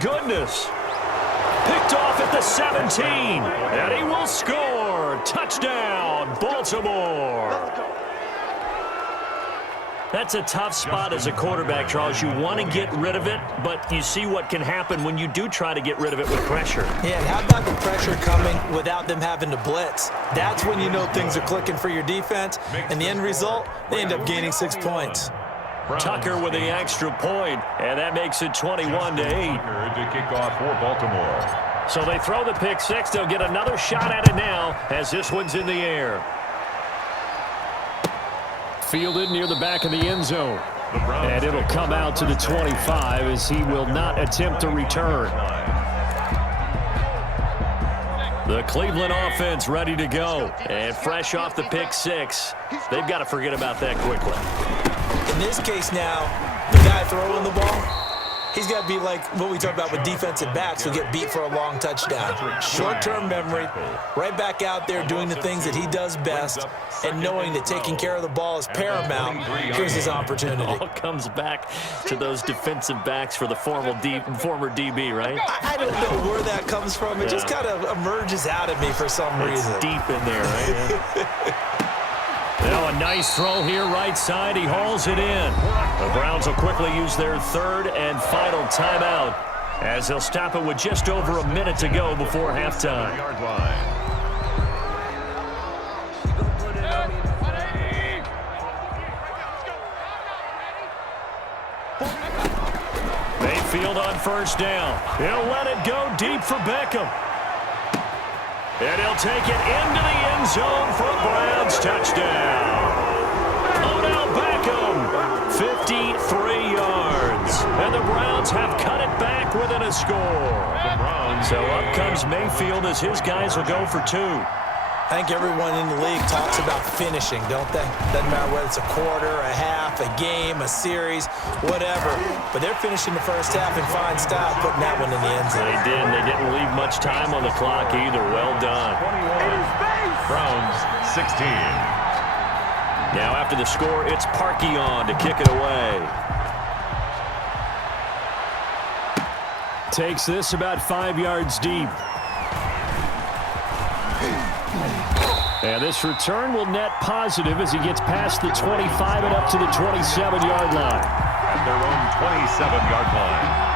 Goodness. Picked off at the 17, and he will score. Touchdown, Baltimore. That's a tough spot as a quarterback, Charles. You want to get rid of it, but you see what can happen when you do try to get rid of it with pressure. Yeah, and how about the pressure coming without them having to blitz? That's when you know things are clicking for your defense, and the end result, they end up gaining 6 points. Tucker with the extra point, and that makes it 21-8. To kick off for Baltimore. So they throw the pick six. They'll get another shot at it now as this one's in the air. Fielded near the back of the end zone. And it'll come out to the 25 as he will not attempt to return. The Cleveland offense ready to go. And fresh off the pick six. They've got to forget about that quickly. In this case now, the guy throwing the ball, he's got to be like what we talk about with defensive backs who get beat for a long touchdown. Short-term memory, right back out there doing the things that he does best, and knowing that taking care of the ball is paramount. Here's his opportunity. All comes back to those defensive backs for the former DB, right? I don't know where that comes from. It just kind of emerges out of me for some reason. It's deep in there, right? Now a nice throw here, right side. He hauls it in. The Browns will quickly use their third and final timeout as they'll stop it with just over a minute to go before halftime. Mayfield on first down. He'll let it go deep for Beckham. And he'll take it into the end zone for a Browns touchdown. Odell Beckham, 53 yards. And the Browns have cut it back within a score. So up comes Mayfield as his guys will go for two. I think everyone in the league talks about finishing, don't they? Doesn't matter whether it's a quarter, a half, a game, a series, whatever. But they're finishing the first half in fine style, putting that one in the end zone. They did. They didn't leave much time on the clock either. Well done. Browns 16. Now after the score, it's Parkey on to kick it away. Takes this about 5 yards deep. And this return will net positive as he gets past the 25 and up to the 27-yard line. At their own 27-yard line.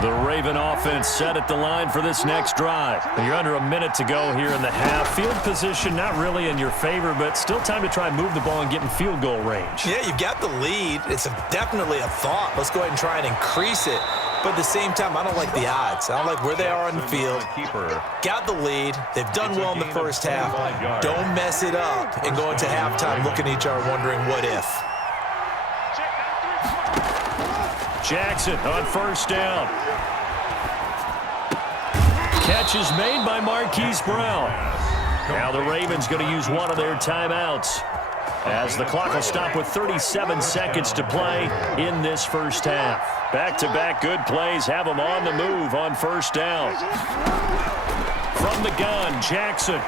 The Raven offense set at the line for this next drive. You're under a minute to go here in the half. Field position not really in your favor, but still time to try and move the ball and get in field goal range. Yeah, you've got the lead. It's definitely a thought. Let's go ahead and try and increase it. But at the same time, I don't like the odds. I don't like where they are on the field. Got the lead. They've done well in the first half. Don't mess it up and go into halftime looking at each other wondering what if. Jackson on first down. Catch is made by Marquise Brown. Now the Ravens going to use one of their timeouts as the clock will stop with 37 seconds to play in this first half. Back-to-back good plays have them on the move on first down. From the gun, Jackson.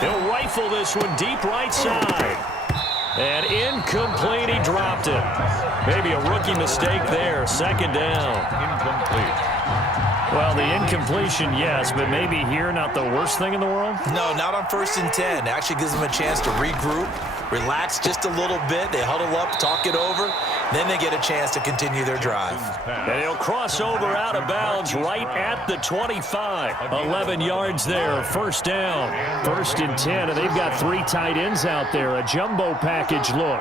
He'll rifle this one deep right side. And incomplete, he dropped it. Maybe a rookie mistake there. Second down. Incomplete. Well, the incompletion, yes, but maybe here not the worst thing in the world? No, not on 1st and 10. It actually gives them a chance to regroup, relax just a little bit. They huddle up, talk it over. Then they get a chance to continue their drive. And he'll cross over out of bounds right at the 25. 11 yards there, first down. 1st and 10, and they've got 3 tight ends out there. A jumbo package look.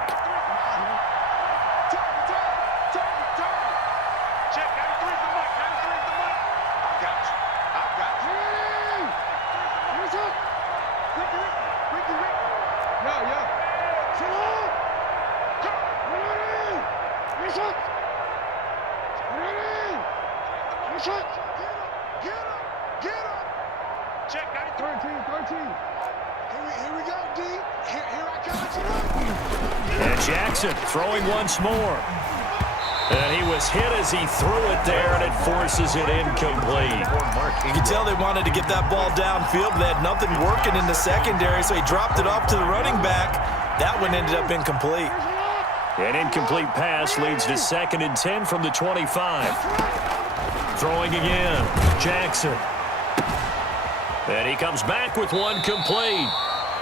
And Jackson throwing once more. And he was hit as he threw it there, and it forces it incomplete. You can tell they wanted to get that ball downfield. They had nothing working in the secondary, so he dropped it off to the running back. That one ended up incomplete. An incomplete pass leads to 2nd and 10 from the 25. Throwing again, Jackson. And he comes back with one complete.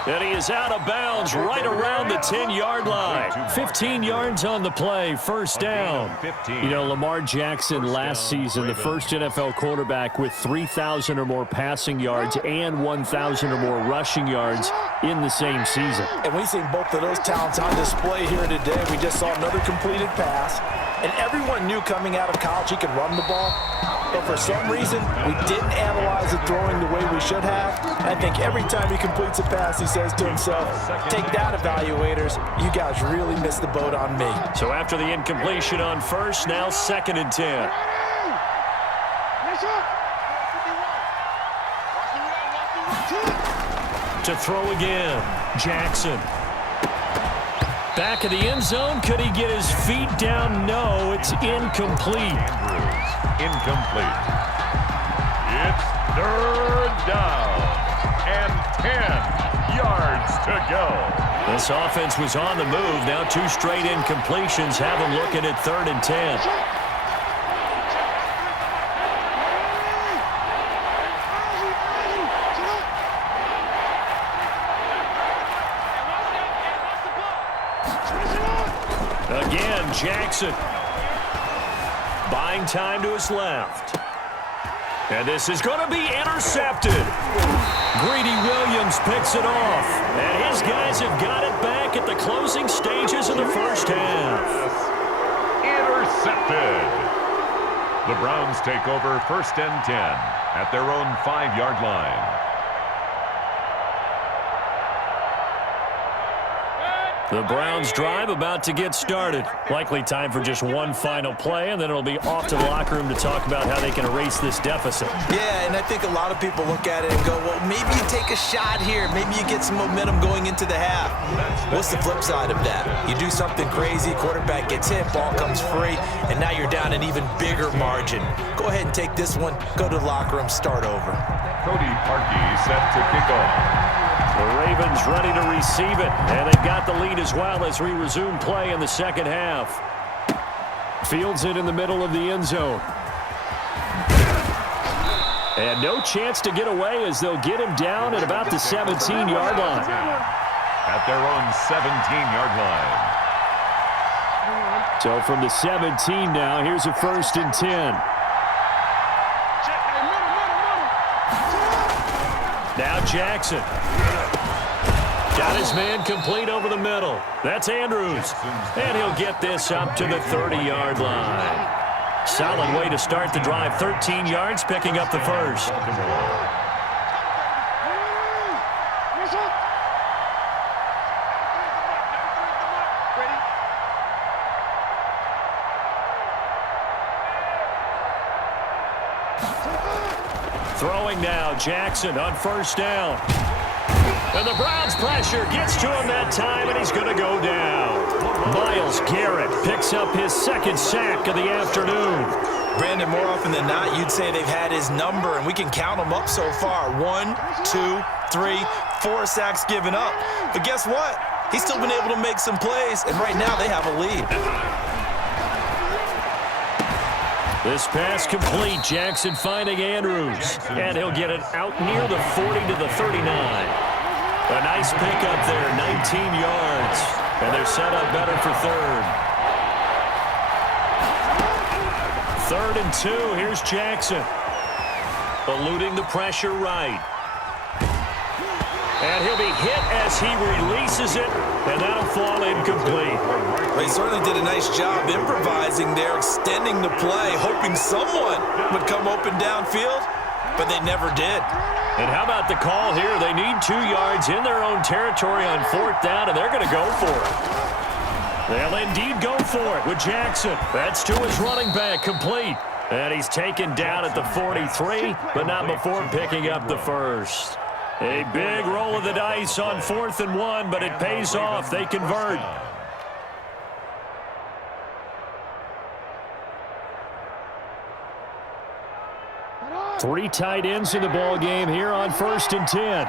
And he is out of bounds right around the 10-yard line. 15 yards on the play, first down. You know, Lamar Jackson last season, the first NFL quarterback with 3,000 or more passing yards and 1,000 or more rushing yards in the same season. And we've seen both of those talents on display here today. We just saw another completed pass. And everyone knew coming out of college he could run the ball. But for some reason, we didn't analyze it throwing the way we should have. I think every time he completes a pass, he says to himself, take that, evaluators. You guys really missed the boat on me. So after the incompletion on first, now 2nd and 10. To throw again, Jackson. Back of the end zone. Could he get his feet down? No, it's incomplete. Incomplete. It's 3rd down and 10 yards to go. This offense was on the move. Now 2 straight incompletions have them looking at 3rd and 10. Again, Jackson. Buying time to his left. And this is going to be intercepted. Greedy Williams picks it off. And his guys have got it back at the closing stages of the first half. Intercepted. The Browns take over 1st and 10 at their own 5-yard line. The Browns drive about to get started. Likely time for just one final play, and then it'll be off to the locker room to talk about how they can erase this deficit. Yeah, and I think a lot of people look at it and go, well, maybe you take a shot here. Maybe you get some momentum going into the half. What's the flip side of that? You do something crazy, quarterback gets hit, ball comes free, and now you're down an even bigger margin. Go ahead and take this one, go to the locker room, start over. Cody Parkey set to kick off. The Ravens ready to receive it, and they've got the lead as well as we resume play in the second half. Fields it in the middle of the end zone. And no chance to get away as they'll get him down at about the 17-yard line. At their own 17-yard line. So from the 17 now, here's a 1st and 10. Now Jackson. Got his man complete over the middle. That's Andrews. And he'll get this up to the 30-yard line. Solid way to start the drive. 13 yards, picking up the first. Throwing now, Jackson on 1st down. And the Browns pressure gets to him that time, and he's going to go down. Myles Garrett picks up his 2nd sack of the afternoon. Brandon, more often than not, you'd say they've had his number, and we can count them up so far. 1, 2, 3, 4 sacks given up. But guess what? He's still been able to make some plays, and right now they have a lead. This pass complete. Jackson finding Andrews. And he'll get it out near the 40 to the 39. A nice pickup there, 19 yards. And they're set up better for 3rd. 3rd and 2. Here's Jackson. Eluding the pressure right. And he'll be hit as he releases it. And that'll fall incomplete. They certainly did a nice job improvising there, extending the play, hoping someone would come open downfield, but they never did. And how about the call here? They need 2 yards in their own territory on 4th down, and they're going to go for it. They'll indeed go for it with Jackson. That's to his running back, complete. And he's taken down at the 43, but not before picking up the first. A big roll of the dice on 4th and 1, but it pays off. They convert. Three tight ends in the ball game here on 1st and 10.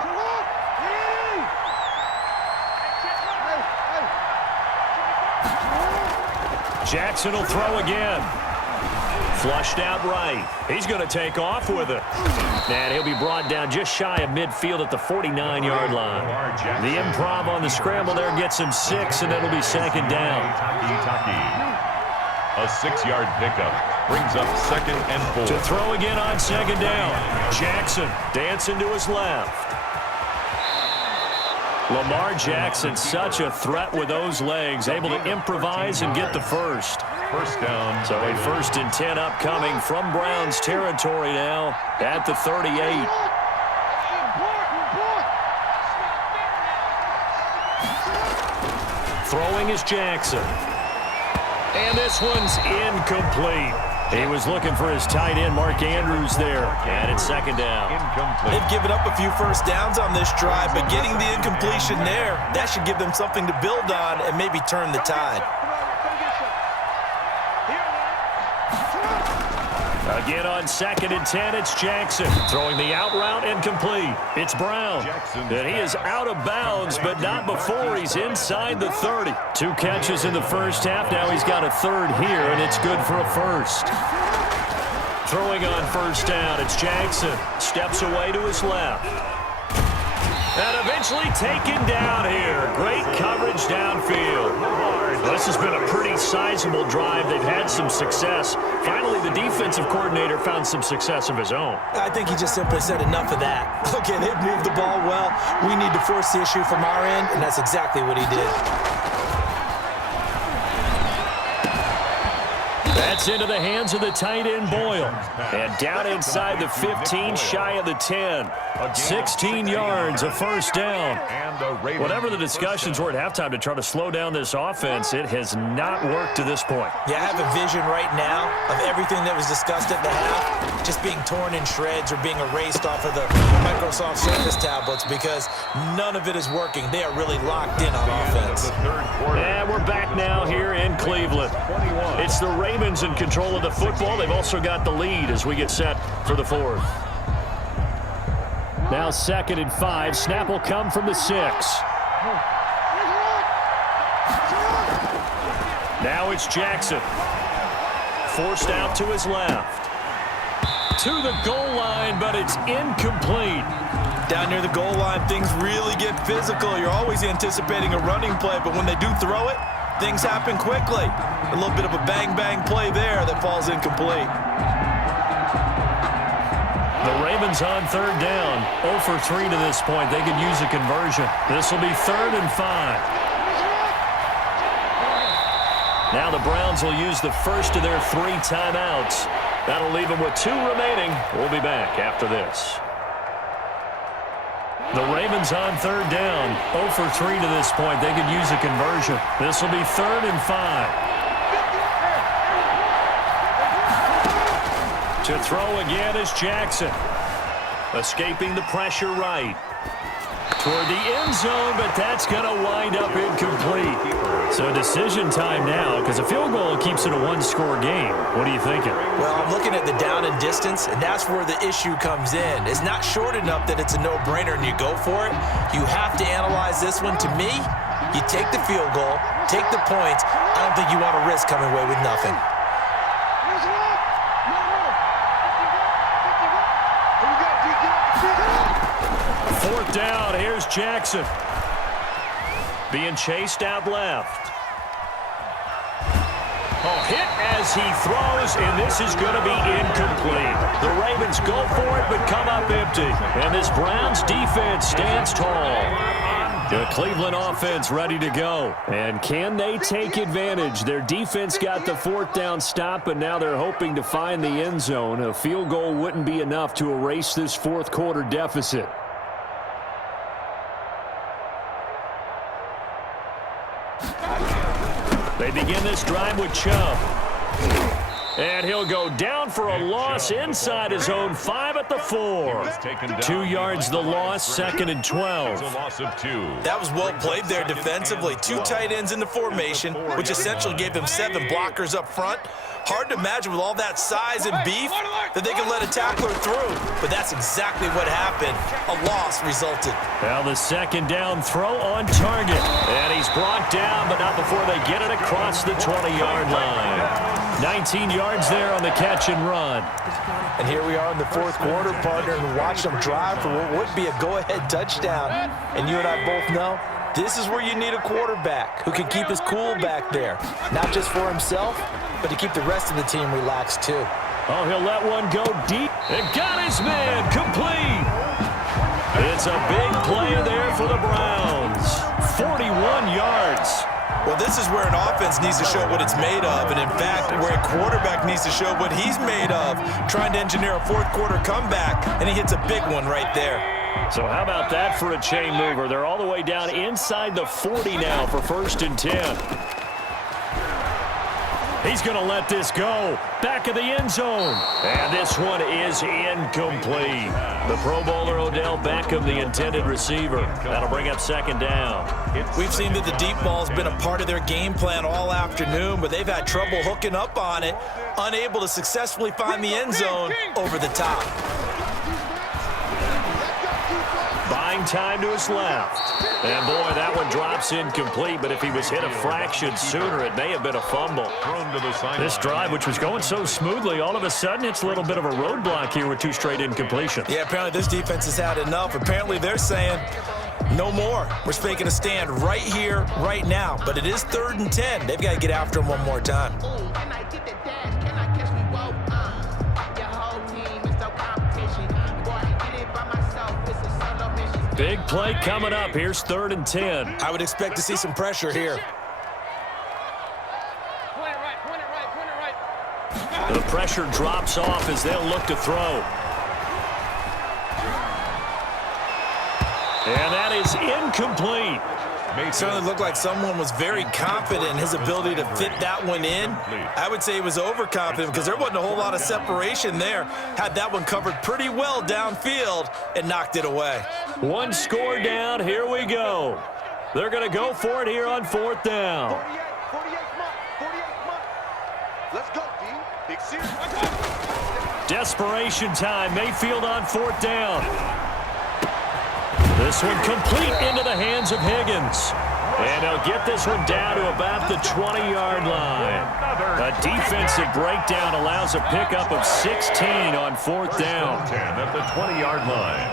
Jackson will throw again. Flushed out right. He's going to take off with it. And he'll be brought down just shy of midfield at the 49-yard line. The improv on the scramble there gets him 6, and it'll be second down. A 6-yard pickup brings up 2nd and 4. To throw again on second down. Jackson dancing to his left. Lamar Jackson, such a threat with those legs, able to improvise and get the first. First down. So a 1st and 10 upcoming from Browns territory now at the 38. Throwing is Jackson. And this one's incomplete. He was looking for his tight end, Mark Andrews, there. And it's second down. Incomplete. They've given up a few first downs on this drive, but getting the incompletion there, that should give them something to build on and maybe turn the tide. Again on 2nd and 10, it's Jackson. Throwing the out route incomplete. It's Brown. And he is out of bounds, but not before he's inside the 30. 2 catches in the first half. Now he's got a 3rd here, and it's good for a 1st. Throwing on 1st down, it's Jackson. Steps away to his left. And eventually taken down here. Great coverage downfield. This has been a pretty sizable drive. They've had some success. Finally, the defensive coordinator found some success of his own. I think he just simply said enough of that. Okay, they've moved the ball well. We need to force the issue from our end, and that's exactly what he did. That's into the hands of the tight end, Boyle. And down inside the 15, shy of the 10. 16 yards, a 1st down. Whatever the discussions were at halftime to try to slow down this offense, it has not worked to this point. Yeah, I have a vision right now of everything that was discussed at the half just being torn in shreds or being erased off of the Microsoft Surface tablets because none of it is working. They are really locked in on offense. And we're back now here in Cleveland. It's the Ravens in control of the football. They've also got the lead as we get set for the 4th. Now 2nd and 5. Snap will come from the 6. Now it's Jackson. Forced out to his left. To the goal line, but it's incomplete. Down near the goal line, things really get physical. You're always anticipating a running play, but when they do throw it, things happen quickly. A little bit of a bang-bang play there that falls incomplete. The Ravens on 3rd down. 0 for 3 to this point. They could use a conversion. This will be 3rd and 5. Now the Browns will use the first of their 3 timeouts. That'll leave them with 2 remaining. We'll be back after this. The Ravens on 3rd down. 0 for 3 to this point. They could use a conversion. This will be 3rd and 5. To throw again is Jackson. Escaping the pressure right. Toward the end zone, but that's going to wind up incomplete. So decision time now, because a field goal keeps it a 1-score game. What are you thinking? Well, I'm looking at the down and distance, and that's where the issue comes in. It's not short enough that it's a no-brainer and you go for it. You have to analyze this one. To me, you take the field goal, take the points. I don't think you want to risk coming away with nothing. Fourth down, here's Jackson. Being chased out left. Hit as he throws, and this is going to be incomplete. The Ravens go for it, but come up empty. And this Browns defense stands tall. The Cleveland offense ready to go. And can they take advantage? Their defense got the 4th down stop, and now they're hoping to find the end zone. A field goal wouldn't be enough to erase this 4th quarter deficit. They begin this drive with Chubb. And he'll go down for a loss inside his own 5 at the 4. 2 yards the loss, 2nd and 12. That was well played there defensively. 2 tight ends in the formation, which essentially gave them 7 blockers up front. Hard to imagine with all that size and beef that they can let a tackler through. But that's exactly what happened. A loss resulted. Now the second down throw on target. And he's brought down, but not before they get it across the 20-yard line. 19 yards there on the catch and run. And here we are in the fourth quarter, partner, and watch them drive for what would be a go-ahead touchdown. And you and I both know this is where you need a quarterback who can keep his cool back there. Not just for himself, but to keep the rest of the team relaxed too. Oh, he'll let one go deep. And got his man complete. It's a big play there for the Browns. 41 yards. Well, this is where an offense needs to show what it's made of, and in fact, where a quarterback needs to show what he's made of, trying to engineer a fourth quarter comeback, and he hits a big one right there. So how about that for a chain mover? They're all the way down inside the 40 now for 1st and 10. He's going to let this go. Back of the end zone. And this one is incomplete. The Pro Bowler Odell Beckham, the intended receiver. That'll bring up 2nd down. We've seen that the deep ball has been a part of their game plan all afternoon, but they've had trouble hooking up on it, unable to successfully find the end zone over the top. Buying time to his left. And boy, that one drops incomplete, but if he was hit a fraction sooner, it may have been a fumble. This drive, which was going so smoothly, all of a sudden it's a little bit of a roadblock here with 2 straight incompletions. Yeah, apparently this defense has had enough. Apparently they're saying, no more. We're making a stand right here, right now. But it is 3rd and 10. They've got to get after him one more time. Big play coming up. Here's 3rd and 10. I would expect to see some pressure here. The pressure drops off as they'll look to throw. And that is incomplete. It certainly looked like someone was very confident in his ability to fit that one in. I would say he was overconfident because there wasn't a whole lot of separation there. Had that one covered pretty well downfield and knocked it away. 1 score down. Here we go. They're going to go for it here on 4th down. 48 Let's go, D. Big series. Desperation time. Mayfield on 4th down. This one complete into the hands of Higgins. And they'll get this one down to about the 20-yard line. A defensive breakdown allows a pickup of 16 on 4th down. 10 at the 20-yard line.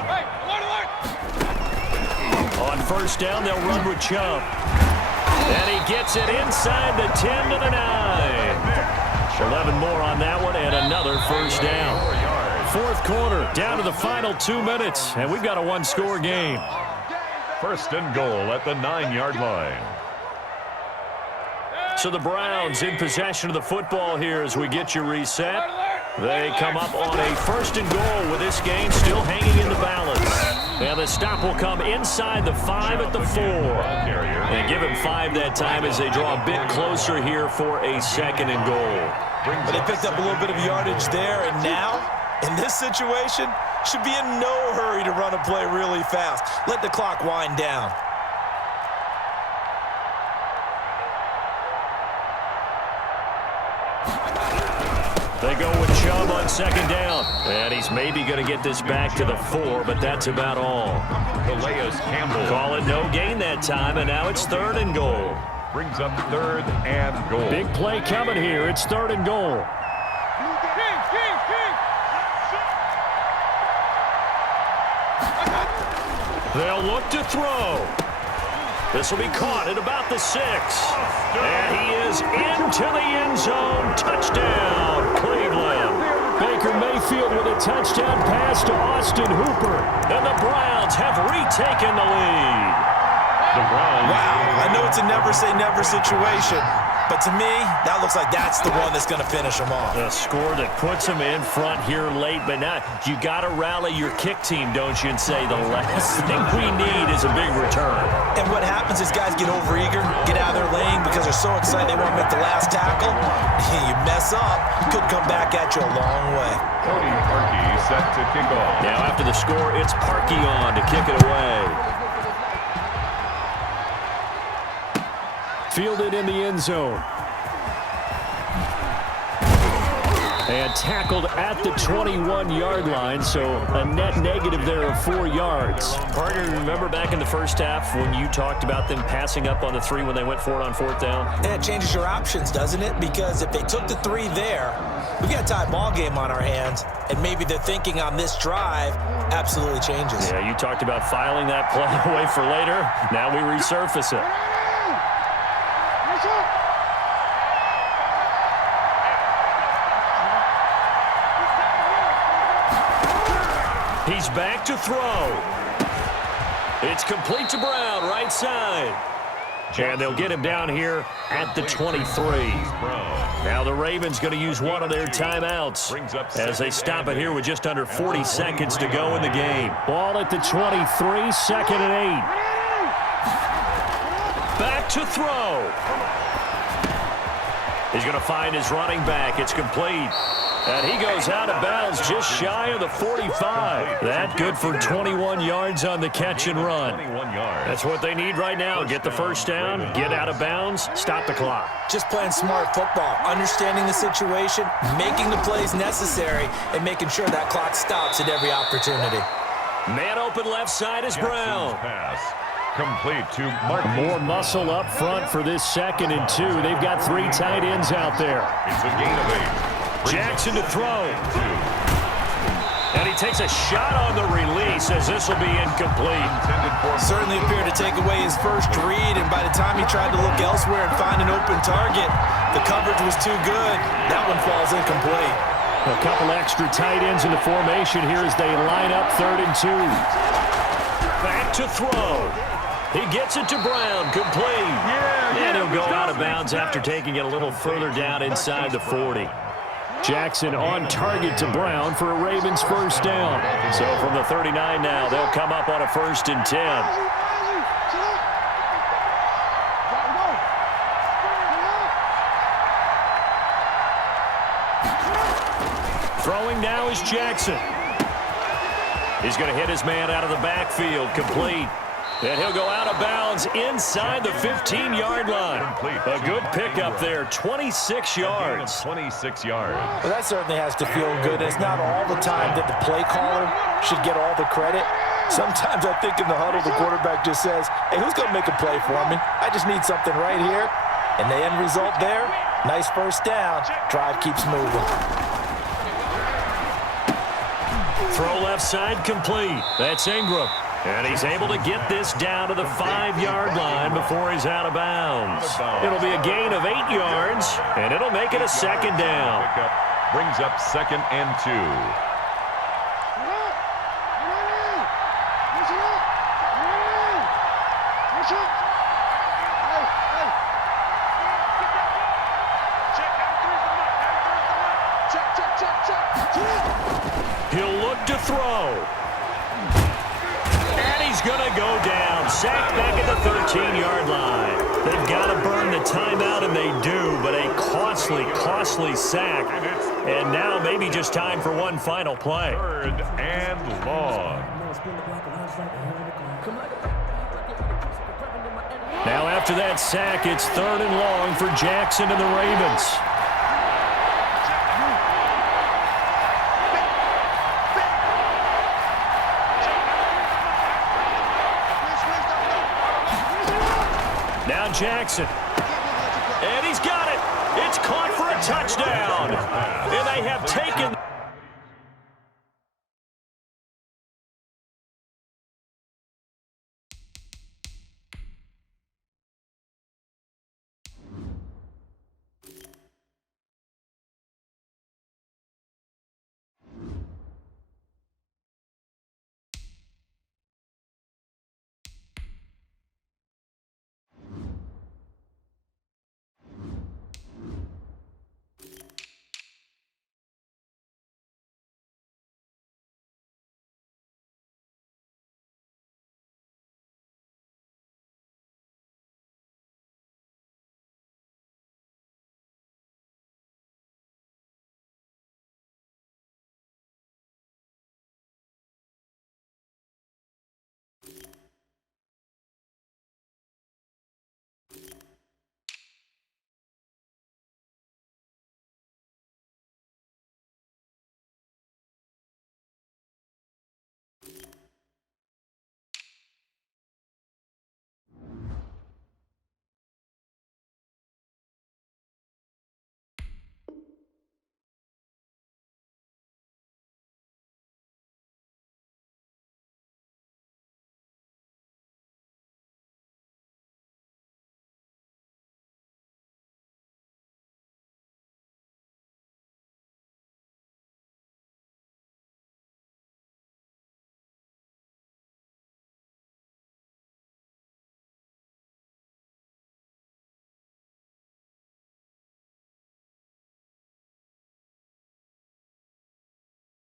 On 1st down, they'll run with Chubb. And he gets it inside the 10 to the 9. 11 more on that one, and another 1st down. 4th quarter, down to the final 2 minutes, and we've got a 1-score game. 1st and goal at the 9-yard line. So the Browns in possession of the football here as we get you reset. They come up on a 1st and goal with this game still hanging in the balance. And the stop will come inside the 5 at the 4. And give him 5 that time as they draw a bit closer here for a 2nd and goal. But they picked up a little bit of yardage there, and now, in this situation, should be in no hurry to run a play really fast. Let the clock wind down. They go with Chubb on 2nd down. And he's maybe going to get this back to the 4, but that's about all. Calais Campbell. Call it no gain that time, and now it's 3rd and goal. Brings up 3rd and goal. Big play coming here. It's 3rd and goal. They'll look to throw. This will be caught at about the 6. And he is into the end zone. Touchdown, Cleveland. Baker Mayfield with a touchdown pass to Austin Hooper. And the Browns have retaken the lead. The Browns. Wow, I know it's a never-say-never situation, but to me, that looks like that's the one that's going to finish them off. A score that puts them in front here late, but now you got to rally your kick team, don't you, and say the last thing we need is a big return. And what happens is guys get overeager, get out of their lane because they're so excited they want to make the last tackle. You mess up, could come back at you a long way. Cody Parkey set to kick off. Now after the score, it's Parkey on to kick it away. Fielded in the end zone. And tackled at the 21-yard line, so a net negative there of 4 yards. Partner, remember back in the first half when you talked about them passing up on the 3 when they went for it on 4th down? And it changes your options, doesn't it? Because if they took the 3 there, we've got a tie ball game on our hands, and maybe their thinking on this drive absolutely changes. Yeah, you talked about filing that play away for later. Now we resurface it. He's back to throw. It's complete to Brown, right side. And they'll get him down here at the 23. Now the Ravens going to use one of their timeouts as they stop it here with just under 40 seconds to go in the game. Ball at the 23, second and 8. Back to throw. He's going to find his running back. It's complete. And he goes out of bounds just shy of the 45. That good for 21 yards on the catch and run. That's what they need right now. Get the first down, get out of bounds, stop the clock. Just playing smart football, understanding the situation, making the plays necessary, and making sure that clock stops at every opportunity. Man open left side is Brown. Pass complete to Mark. More muscle up front for this 2nd and 2. They've got 3 tight ends out there. It's a gain of 8. Jackson to throw. And he takes a shot on the release as this will be incomplete. Certainly appeared to take away his first read, and by the time he tried to look elsewhere and find an open target, the coverage was too good. That one falls incomplete. A couple extra tight ends in the formation here as they line up 3rd and 2. Back to throw. He gets it to Brown, complete. And he'll go out of bounds after taking it a little further down inside the 40. Jackson on target to Brown for a Ravens first down. So from the 39 now, they'll come up on a 1st and 10. Throwing now is Jackson. He's going to hit his man out of the backfield, complete. And he'll go out of bounds inside the 15-yard line. A good pickup there, 26 yards. 26 yards. Well, that certainly has to feel good. It's not all the time that the play caller should get all the credit. Sometimes I think in the huddle, the quarterback just says, hey, who's going to make a play for me? I just need something right here. And the end result there, nice first down. Drive keeps moving. Throw left side complete. That's Ingram. And he's able to get this down to the 5-yard line before he's out of bounds. It'll be a gain of 8 yards, and it'll make it a 2nd down. Brings up 2nd and 2. He'll look to throw. He's going to go down. Sacked back at the 13-yard line. They've got to burn the timeout, and they do, but a costly, costly sack. And now maybe just time for one final play. 3rd and long. Now after that sack, it's 3rd and long for Jackson and the Ravens. Now Jackson. And he's got it. It's caught for a touchdown. And they have taken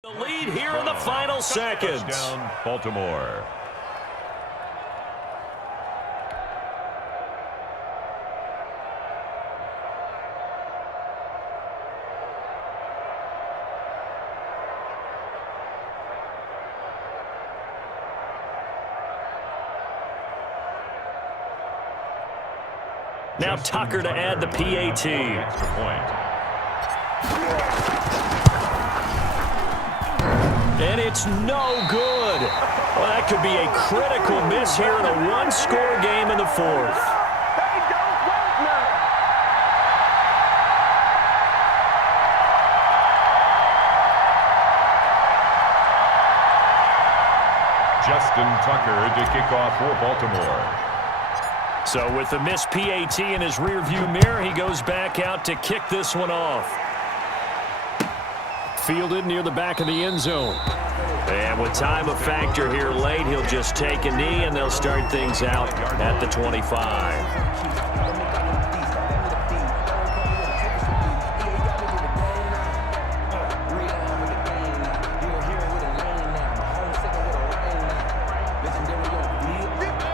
The lead here in the final seconds. Touchdown, Baltimore. Now Tucker to add the PAT. Extra point. And it's no good. Well, that could be a critical miss here in a one-score game in the fourth. Justin Tucker to kick off for Baltimore. So with the missed PAT in his rearview mirror, he goes back out to kick this one off. Fielded near the back of the end zone. And with time a factor here late, he'll just take a knee, and they'll start things out at the 25.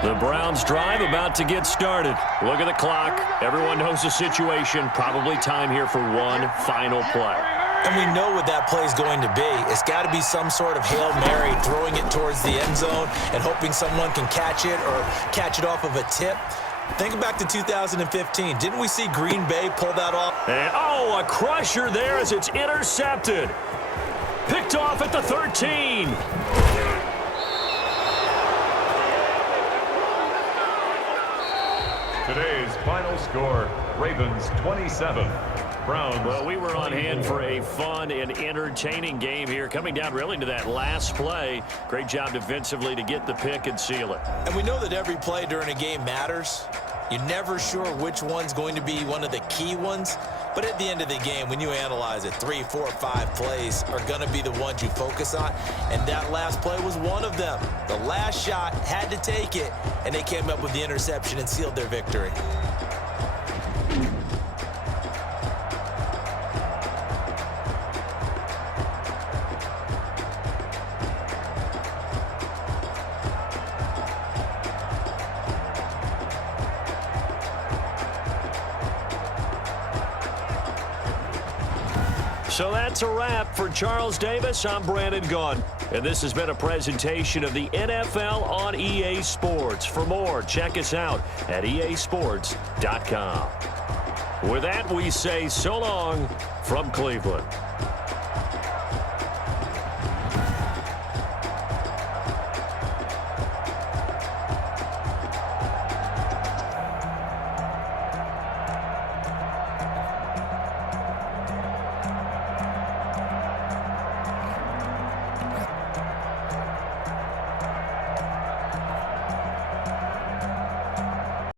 The Browns drive about to get started. Look at the clock. Everyone knows the situation. Probably time here for one final play. And we know what that play is going to be. It's got to be some sort of Hail Mary, throwing it towards the end zone and hoping someone can catch it or catch it off of a tip. Think back to 2015. Didn't we see Green Bay pull that off? And, a crusher there as it's intercepted. Picked off at the 13. Today's final score, Ravens 27. Browns. Well, we were on hand for a fun and entertaining game here. Coming down really to that last play. Great job defensively to get the pick and seal it. And we know that every play during a game matters. You're never sure which one's going to be one of the key ones. But at the end of the game, when you analyze it, 3, 4, 5 plays are going to be the ones you focus on. And that last play was one of them. The last shot had to take it, and they came up with the interception and sealed their victory. So that's a wrap for Charles Davis. I'm Brandon Gunn. And this has been a presentation of the NFL on EA Sports. For more, check us out at easports.com. With that, we say so long from Cleveland.